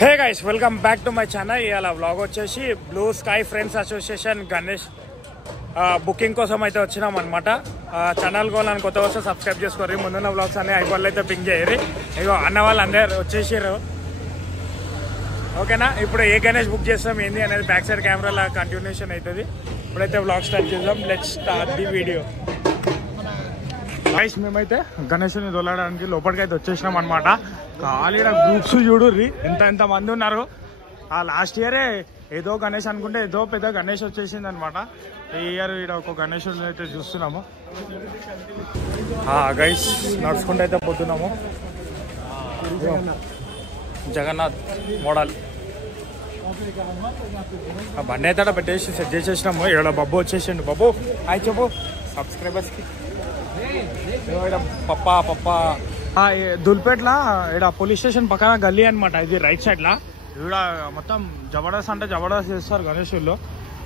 Hey guys, welcome back to my channel. ఇవాళ vlog వచ్చేసి blue sky friends association Ganesh booking కోసం అయితే వచ్చినాం అనమాట. ఛానల్ కోవాలని కొత్త వస్తే సబ్స్క్రైబ్ చేసుకోరు. ముందున్న వ్లాగ్స్ అన్ని ఐకాన్లు అయితే పింక్ చేయరు. ఇగో అన్న వాళ్ళు అందరు వచ్చేసారు. ఓకేనా, ఇప్పుడు ఏ గణేష్ బుక్ చేస్తాం ఏంది అనేది బ్యాక్ సైడ్ కెమెరాలో కంటిన్యూషన్ అవుతుంది. ఇప్పుడైతే వ్లాగ్ స్టార్ట్ చేద్దాం. Let's start the video. Guys, మేమైతే గణేష్ని తోలడానికి లోపలికి అయితే వచ్చేసినాం అనమాట. ఖాళీగా గ్రూప్స్ చూడుర్రి ఎంత మంది ఉన్నారు. లాస్ట్ ఇయరే ఏదో గణేష్ అనుకుంటే ఏదో పెద్ద గణేష్ వచ్చేసింది అనమాట. ఈ ఇయర్ ఇక్కడ ఒక గణేష్ అయితే చూస్తున్నాము. గైస్, నడుచుకుంటూ అయితే పోతున్నాము. జగన్నాథ్ మోడల్ ఆ బండి అయితే పెట్టేసి సెట్ చేసేసినాము. ఇక్కడ బాబు వచ్చేసిండు. బాబు హాయ్ చెప్పు సబ్స్క్రైబర్స్కి. పప్పా దుల్పేట్లా ఇక్కడ పోలీస్ స్టేషన్ పక్కన గల్లీ అనమాట. ఇది రైట్ సైడ్ లా. ఇక్కడ మొత్తం జబర్దస్త్ అంటే జబర్దస్త్ చేస్తారు గణేషుల్లో.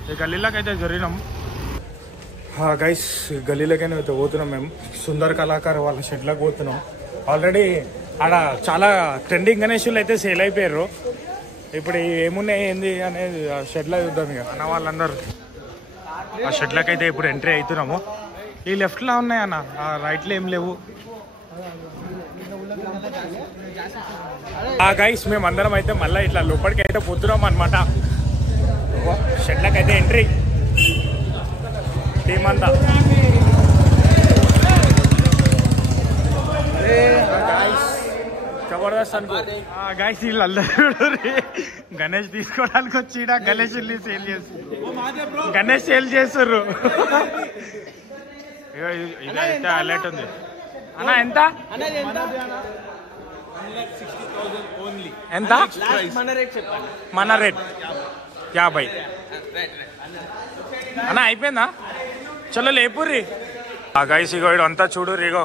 ఈ గల్లీలోకి అయితే జరిగినాం. గైస్, గల్లీలోకైనా అయితే పోతున్నాం. మేము సుందర్ కళాకారు వాళ్ళ షెడ్లోకి పోతున్నాం. ఆల్రెడీ ఆడ చాలా ట్రెండింగ్ గణేషులు అయితే సేల్ అయిపోయారు. ఇప్పుడు ఏమున్నాయి ఏంది అనేది ఆ షెడ్లో చూద్దాం. ఇక అన్న వాళ్ళందరూ ఆ షెడ్లోకి అయితే ఇప్పుడు ఎంట్రీ అవుతున్నాము. ఈ లెఫ్ట్లో ఉన్నాయన్న, ఆ రైట్లో ఏం లేవు. గైస్, మేము అందరం అయితే మళ్ళీ ఇట్లా లోపలికి అయితే పోతున్నాం అనమాట. షెడ్లకి అయితే ఎంట్రీ టీమ్ అంతా. జబర్దస్త్ అనుకో. గైస్, వీళ్ళందరూ గణేష్ తీసుకోవడానికి వచ్చి గణేష్ సేల్ చేస్తారు. గణేష్ సేల్ చేస్తారు. ఇదైతే హైలైట్ ఉంది అన్న. ఎంత ఎంత మన రేట్ 50 అన్న. అయిపోయిందా? చలో లేపుర్రి. గైస్, ఇగో ఇదంతా చూడు. ఇగో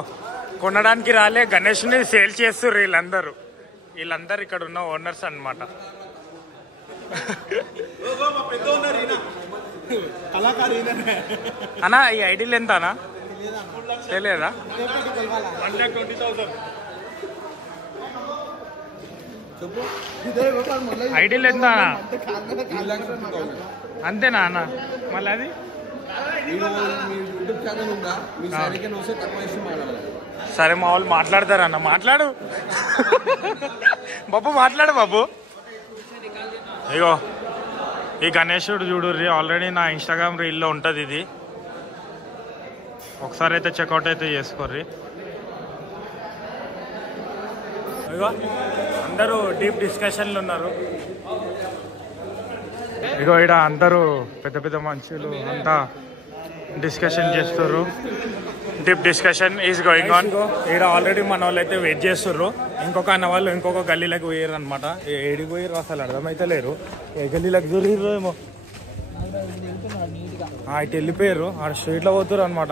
కొనడానికి రాలే, గణేష్ని సేల్ చేస్తుర్రు వీళ్ళందరూ ఇక్కడ ఉన్న ఓనర్స్ అన్నమాట. అన్న, ఈ ఐడీలు ఎంత అన్న? తెలియదా? 1,20,000 ఐడీలు ఎంత అన్న? అంతేనా అన్న? మళ్ళీ అది సరే, మా వాళ్ళు మాట్లాడతారు అన్న. మాట్లాడు బాబు, మాట్లాడు బాబు. ఇగో ఈ గణేశుడు చూడుర్రి. ఆల్రెడీ నా ఇన్స్టాగ్రామ్ రీల్లో ఉంటుంది ఇది. ఒకసారి అయితే చెక్అవుట్ అయితే చేసుకోర్రి. ఇగో అందరూ డీప్ డిస్కషన్లు ఉన్నారు. ఇగో ఇక్కడ అందరూ పెద్ద పెద్ద మనుషులు అంతా డిస్కషన్ చేస్తుర్రు. Deep discussion is going on. ఇక్కడ ఆల్రెడీ మన వాళ్ళు అయితే వెయిట్ చేస్తుర్రు. ఇంకొక అన్న వాళ్ళు ఇంకొక గల్లీలోకి పోయారు అనమాట. ఏడికి పోయారు అసలు అర్థమైతే లేరు. ఏ గల్లీలోకి దొరికిర్రు ఏమో. ఇటు వెళ్ళిపోయారు. ఆ స్ట్రీట్లో పోతుర్రు అనమాట.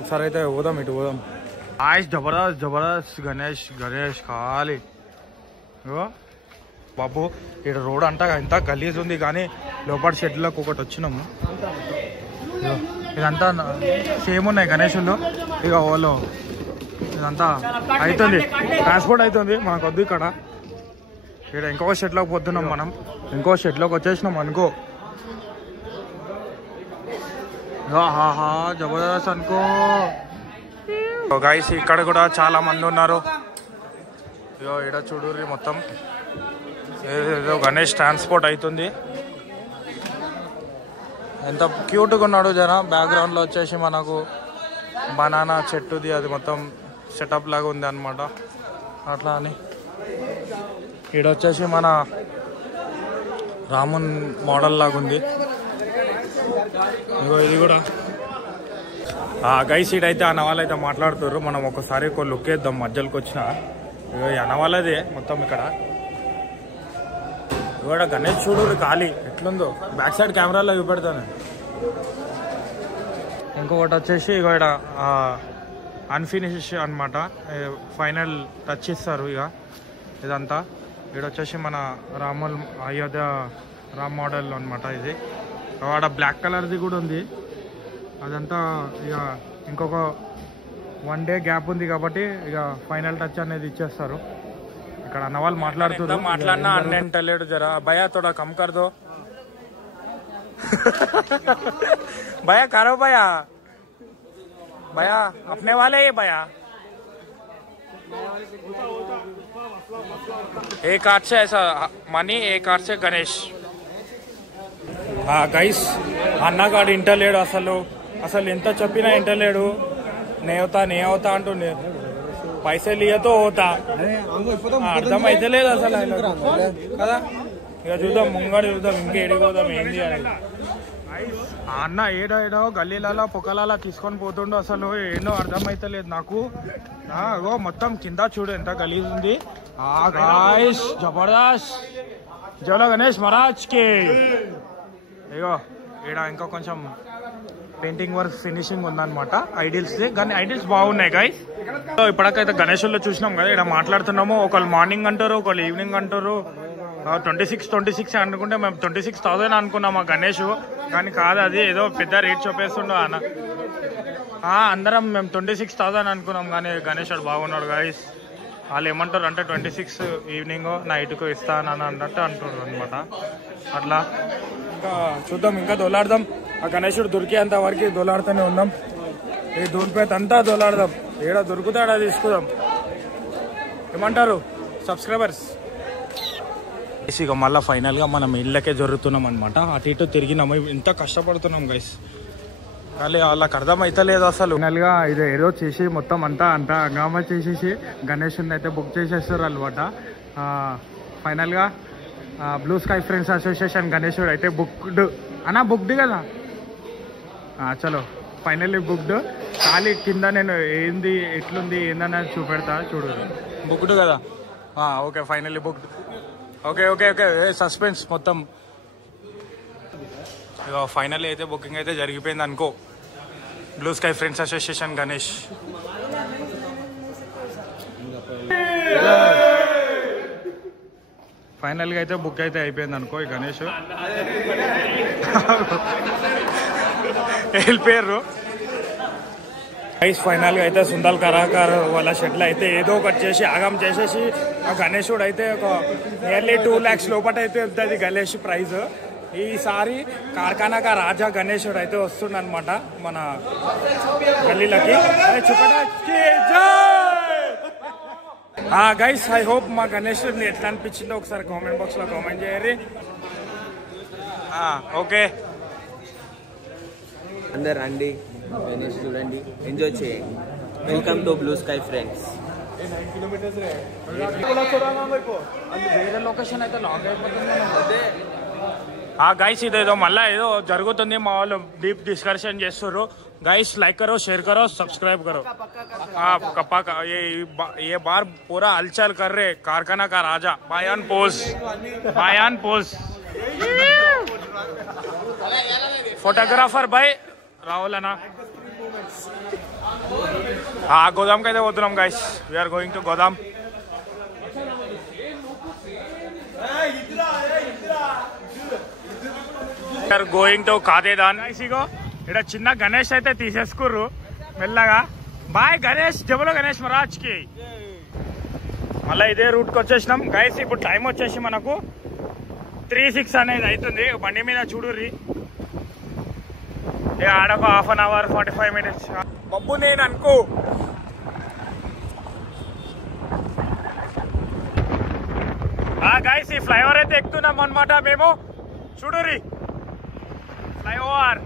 ఒకసారి అయితే పోదాం, ఇటు పోదాం. జబర్దస్త్ గణేష్ ఖాళీ. ఇగో బాబు, ఇక్కడ రోడ్ అంతా ఎంత గలీజ్ ఉంది, కానీ లోపల షెడ్లోకి ఒకటి వచ్చినాము. ఇదంతా సేమ్ ఉన్నాయి గణేషులు. ఇక వాళ్ళు ఇదంతా అవుతుంది, ట్రాన్స్పోర్ట్ అవుతుంది. మనకు వద్దు ఇక్కడ. ఇక్కడ ఇంకొక షెడ్లోకి పోతున్నాం మనం. ఇంకో షెడ్లోకి వచ్చేసినాం అనుకో. జబర్దస్త్ అనుకో. గైస్, ఇక్కడ కూడా చాలా మంది ఉన్నారు. ఇగో ఇక్కడ చూడుర్రి, మొత్తం ఏదో గణేష్ ట్రాన్స్పోర్ట్ అవుతుంది. ఎంత క్యూట్గా ఉన్నాడు జన. బ్యాక్గ్రౌండ్లో వచ్చేసి మనకు బనానా చెట్టుది అది మొత్తం సెటప్ లాగా ఉంది అనమాట. అట్లా అని ఇక్కడ వచ్చేసి మన రామున్ మోడల్ లాగా ఉంది. ఇగో ఇది కూడా. గైస్, ఇటైతే అన్న వాళ్ళు అయితే మాట్లాడుతారు. మనం ఒకసారి లుక్ వేద్దాం మధ్యలోకి వచ్చిన. ఇగో అన్న వాళ్ళదే మొత్తం. ఇక్కడ ఇవాడ గణేష్ చూడు ఖాళీ ఎట్లుందో. బ్యాక్ సైడ్ కెమెరాలో చూపెడతాను. ఇంకొకటి వచ్చేసి ఇక ఇక్కడ అన్ఫినిష్ అనమాట. ఫైనల్ టచ్ ఇస్తారు ఇక ఇదంతా. ఇక్కడ వచ్చేసి మన అయోధ్య రామ్ మోడల్ అనమాట. ఇది ఆడ బ్లాక్ కలర్ది కూడా ఉంది. అదంతా ఇక ఇంకొక 1 డే గ్యాప్ ఉంది కాబట్టి ఇక ఫైనల్ టచ్ అనేది ఇచ్చేస్తారు. ఇక్కడ అన్న వాళ్ళు మాట్లాడుతున్నారు. మాట్లాడినా అన్న తెలియదు జరా భయా తోడా కమ్ కర్ దో भैया करो भैया भैया अपने वाले ही भैया एक हाथ से ऐसा मनी एक हाथ से गणेश గైస్ అన్నగాడు ఇంటలేడు అసలు ఎంత చెప్పినా ఇంటలేడు నే అవుతా అంటుండే పైసలు ఇయ్యతో అవుతా అర్థం అయితే లేదు అసలు కదా. ఇక చూద్దాం ముంగడు చూద్దాం ఇంకా ఎడిపోదాం ఏంది అని. అన్న ఏడో గల్లీలలో పొక్కలలో తీసుకొని పోతుండో అసలు ఏంటో అర్థమైతే లేదు నాకు. మొత్తం కింద చూడు ఎంత గలీజ్ ఉంది. గాయ్స్ జబర్దస్త్ జవల గణేష్ మహారాజ్ కి. ఇగో ఈడ ఇంకా కొంచెం పెయింటింగ్ వర్క్ ఫినిషింగ్ ఉందన్నమాట ఐడిల్స్. కానీ ఐడిల్స్ బాగున్నాయి గైస్. సో ఇప్పటికైతే గణేషుల్లో చూసినాం కదా, ఇక్కడ మాట్లాడుతున్నాము. ఒకళ్ళు మార్నింగ్ అంటారు, ఒకళ్ళు ఈవినింగ్ అంటారు. 26 అనుకుంటే మేము 26,000 అనుకున్నాం ఆ గణేష్. కానీ కాదు, అది ఏదో పెద్ద రేట్ చూపేస్తుండో అన్న. అందరం మేము 26,000 అనుకున్నాం. కానీ గణేష్ బాగున్నాడు గైస్. వాళ్ళు ఏమంటారు అంటే 26 ఈవినింగ్ నైట్కు ఇస్తానని అన్నట్టు అంటున్నారు అనమాట. అట్లా ఇంకా చూద్దాం, ఇంకా దొలాడదాం. ఆ గణేశుడు దొరికేంత వరకు దొలాడుతూనే ఉన్నాం. ఈ దూల్పేట అంతా దొలాడదాం. ఏడ దొరుకుతాడా తీసుకుందాం. ఏమంటారు సబ్స్క్రైబర్స్? ఇక మళ్ళీ ఫైనల్గా మనం ఇళ్ళకే జరుగుతున్నాం అనమాట. అటు ఇటు తిరిగినాము. ఎంత కష్టపడుతున్నాం గైస్, కానీ వాళ్ళకి అర్థమైతే లేదు అసలు. ఫైనల్గా ఇది ఏదో చేసి మొత్తం అంతా హంగామా చేసేసి గణేషుని అయితే బుక్ చేసేస్తారు అనమాట. ఫైనల్గా బ్లూ స్కై ఫ్రెండ్స్ అసోసియేషన్ గణేశుడు అయితే బుక్డ్ అన్నా, బుక్డ్ కదా. చలో ఫైనల్లీ బుక్డ్. ఖాళీ కింద నేను ఏంది ఎట్లుంది ఏందని చూపెడతా చూడు. బుక్డ్ కదా. Okay finally booked. Okay okay okay suspense మొత్తం. ఇక ఫైనల్లీ అయితే బుకింగ్ అయితే జరిగిపోయింది అనుకో. Blue sky friends association Ganesh. ఫైనల్గా అయితే బుక్ అయితే అయిపోయింది అనుకో. ఈ గణేష్ వెళ్ళిపోయారు గైస్. ఫైనల్గా అయితే సుందల్ కళాకారు వాళ్ళ షెడ్లు అయితే ఏదో ఒకటి చేసి ఆగం చేసేసి ఆ గణేశుడు అయితే ఒక నియర్లీ 2 lakhs లోపల అయితే ఉంటుంది గణేష్ ప్రైజ్. ఈసారి కార్ఖానాగా రాజా గణేశుడు అయితే వస్తుండనమాట మన గల్లీలకి. గైస్ ఐ హోప్ మా గణేశుడిని ఎట్లా అనిపించిందో ఒకసారి కామెంట్ బాక్స్లో కామెంట్ చేయరు. ఓకే అందరు రండి, గణేష్ చూడండి, ఎంజాయ్ చేయండి. Welcome to blue sky friends. వేరే లొకేషన్ అయితే లాంగ్ అయిపోతుంది. గైస్ ఇదేదో మళ్ళీ ఏదో జరుగుతుంది. మా వాళ్ళు డీప్ డిస్కషన్ చేస్తారు. गाइस लाइक करो, शेयर करो, सब्सक्राइब करो. आप कपा का ये बार पूरा हलचल कर रहे कारखाना का राजा बायान पोज फोटोग्राफर भाई राहुल अना. गोदाम का పోతున్నాం guys. We are going to गोदाम. We are going to కాదేదాన్. ఇసిగో ఇక్కడ చిన్న గణేష్ అయితే తీసేసుకుర్రు మెల్లగా. బాయ్ గణేష్, జబలో గణేష్ మహారాజ్ కి. మళ్ళీ ఇదే రూట్కి వచ్చేసినాం గైస్. ఇప్పుడు టైం వచ్చేసి మనకు 3:06 అనేది అవుతుంది. బండి మీద చూడుర్రి. ఆడొక 1/2 hour 45 minutes. బొబ్బు నేను అనుకో. గైస్ ఈ ఫ్లైఓవర్ అయితే ఎక్కుతున్నాం అనమాట మేము. చూడుర్రి ఫ్లైఓవర్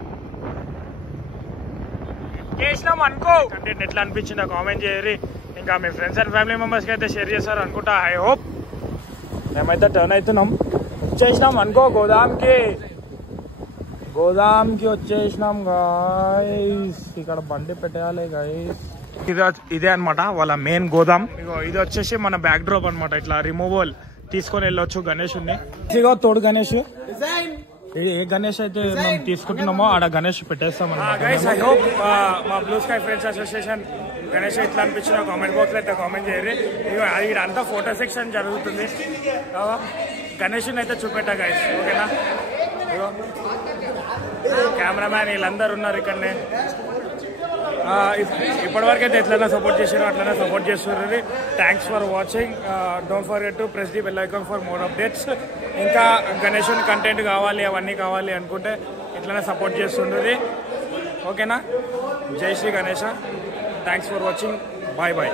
చేసినాం అనుకో. కంటెంట్ ఎట్లా అనిపించిందో కామెంట్ చేయరి. ఇంకా మీ ఫ్రెండ్స్ అండ్ ఫ్యామిలీ మెంబర్స్కి అయితే షేర్ చేస్తారు అనుకుంటా. I hope. మేమైతే టర్న్ అవుతున్నాం, వచ్చేసినాం అనుకో గోదాంకి వచ్చేసినాం గాయస్. ఇక్కడ బండి పెట్టేయాలి గాయస్. ఇదే అనమాట వాళ్ళ మెయిన్ గోదాం. ఇది వచ్చేసి మన బ్యాక్ డ్రాప్ అనమాట. ఇట్లా రిమూవల్ తీసుకొని వెళ్ళొచ్చు గణేషుని. ఇదిగో తోడు గణేష్. ఏ గణేష్ అయితే మనం తీసుకుంటున్నామో ఆడ గణేష్ పెట్టేస్తాం అన్నమాట. ఐ హోప్ మా blue sky friends association Ganesh ఎట్లా అనిపించిన కామెంట్ బాక్స్లో అయితే కామెంట్ చేయరు. ఇక్కడ అంతా ఫోటో సెక్షన్ జరుగుతుంది. గణేష్ని అయితే చూపెట్టా గైస్, ఓకేనా. కెమెరామ్యాన్ వీళ్ళందరూ ఉన్నారు ఇక్కడనే. ఇప్పటివరకు అయితే ఎట్లైనా సపోర్ట్ చేసారో అట్లనే సపోర్ట్ చేస్తున్నారు. Thanks for watching. Don't forget to press the bell icon for more updates. ఇంకా గణేశుని కంటెంట్ కావాలి, అవన్నీ కావాలి అనుకుంటే ఇట్లనే సపోర్ట్ చేస్తుండ్రి. ఓకేనా? జై Shri Ganesha. Thanks for watching. Bye bye.